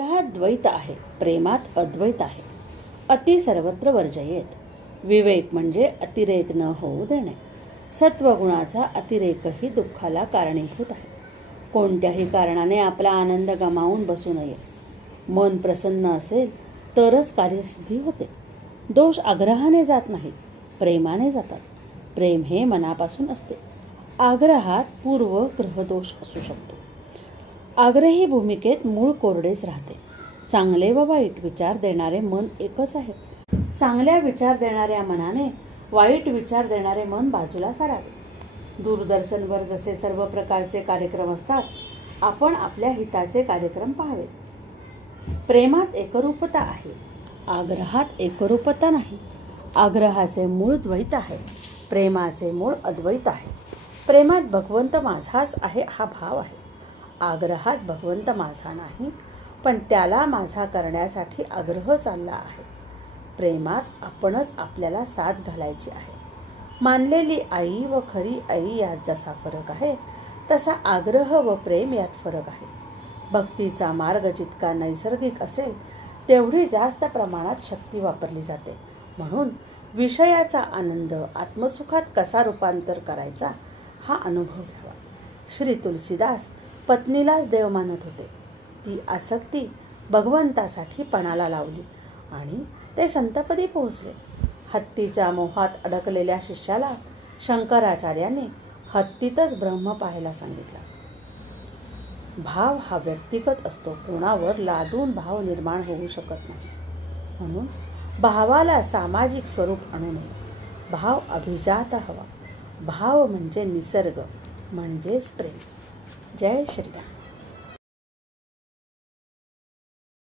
हा द्वैत आहे, प्रेमात अद्वैत आहे. अति सर्वत्र वर्जयेत. विवेक म्हणजे अतिरेक न होऊ देणे. सत्वगुणाचा अतिरेकही दुःखाला कारणीभूत आहे. कोणत्याही कारणाने आपला आनंद गमावून बसू नये. मन प्रसन्न असेल तरच कार्यसिद्धी होते. दोष आग्रहाने जात नाहीत, प्रेमाने जातात. प्रेम हे मनापासून असते. आग्रहात पूर्वग्रह दोष असू शकतो. आग्रही भूमिकेत मूळ कोरडेच राहते. चांगले व वाईट विचार देणारे मन एकच आहे. चांगल्या विचार देणाऱ्या मनाने वाईट विचार देणारे मन बाजूला सारावे. दूरदर्शनवर जसे सर्व प्रकारचे कार्यक्रम असतात, आपण आपल्या हिताचे कार्यक्रम पाहावेत. प्रेमात एकरूपता आहे, आग्रहात एकरूपता नाही. आग्रहाचे मूळ द्वैत आहे, प्रेमाचे मूळ अद्वैत आहे. प्रेमात भगवंत माझाच आहे हा भाव आहे. आग्रहात भगवंत माझा नाही, पण त्याला माझा करण्यासाठी आग्रह चालला आहे. प्रेमात आपणच आपल्याला साथ घालायची आहे. मानलेली आई व खरी आई यात जसा फरक आहे, तसा आग्रह व प्रेम यात फरक आहे. भक्तीचा मार्ग जितका नैसर्गिक असेल तेवढी जास्त प्रमाणात शक्ती वापरली जाते. म्हणून विषयाचा आनंद आत्मसुखात कसा रूपांतर करायचा हा अनुभव घ्यावा. श्री तुलसीदास पत्नीलाच देव मानत होते. ती आसक्ती भगवंतासाठी पणाला लावली आणि ते संतपदी पोहोचले. हत्तीच्या मोहात अडकलेल्या शिष्याला शंकराचार्यांनी हत्तीतच ब्रह्म पाहायला सांगितला. भाव हा व्यक्तिगत असतो, कोणावर लादून भाव निर्माण होऊ शकत नाही. म्हणून भावाला सामाजिक स्वरूप आणू नये. भाव अभिजात हवा. भाव म्हणजे निसर्ग, म्हणजेच प्रेम. जय श्रीराम.